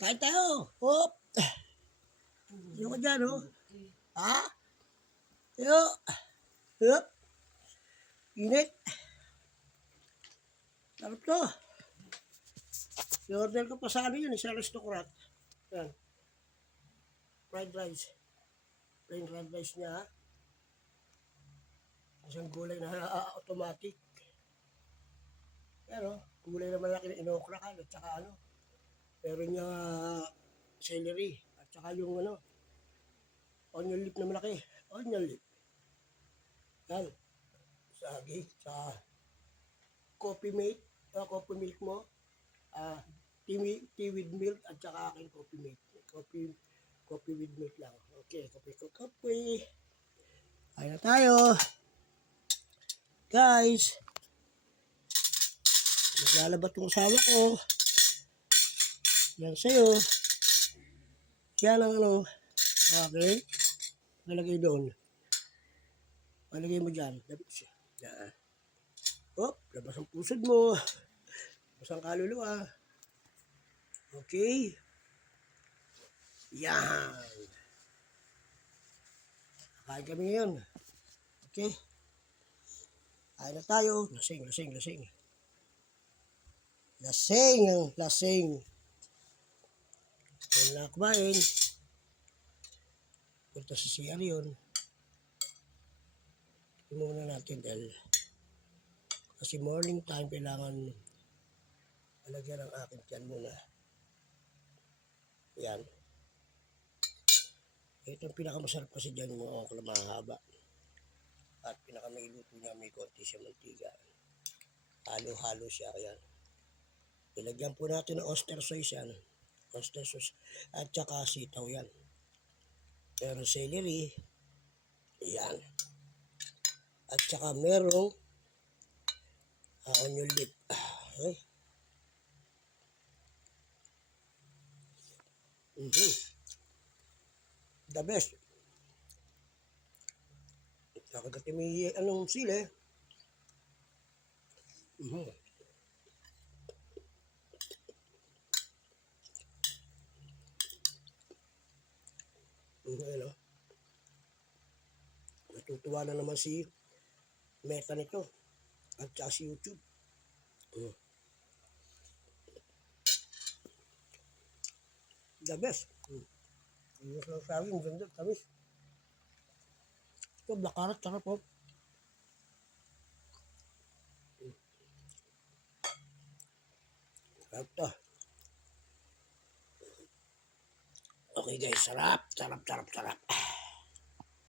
Kain tayo. Hop. Yung ka dyan, oh. Ha? Yo. Hop. Init. Sarap to. I-order ko pa sa ano yun, sa restaurant. Yan. Fried rice. Plain fried rice niya, ha? Isang gulay na automatic. Yan, oh. Gulay na malaki na inokra ka, at saka ano. Meron niya celery. At saka yung ano, onion leaf na malaki. Onion leaf. Yan. Sagi. Sa coffee mate. Coffee milk mo. Tea with milk at saka aking coffee mate. Coffee with milk lang. Okay, coffee. Ayun na tayo. Guys. Naglalabat yung asawa ko. Yan sa'yo. Yan ang ano. Okay. Nalagay doon. Nalagay mo dyan. Yan. Oh, labas ang pusod mo. Labas ang kaluluwa. Okay. Yan. Kain kami ngayon. Okay. Kain na tayo. Lasing. Kung na kumain. Punta sa CR yun. Muna natin dahil kasi morning time kailangan malagyan ang akin dyan muna. Yan. Ito ang pinakamasarap kasi dyan yung mga okra mahaba. At pinakamailuto niya may konti siya mantiga. Halo-halo siya. Kaya ilagyan po natin ng oyster sauce yan. Oyster sauce. At saka sitaw yan. Pero celery. Yan. At saka merong onion leaf. Okay. The best. Kakagati may anong sili. Ano? Natutuwa na naman si Meta nito at saka si YouTube. The best. Yung sasabi, ang ganda, tamis. Ito, black carrot, sarap po. Sarap to. Okay guys, sarap.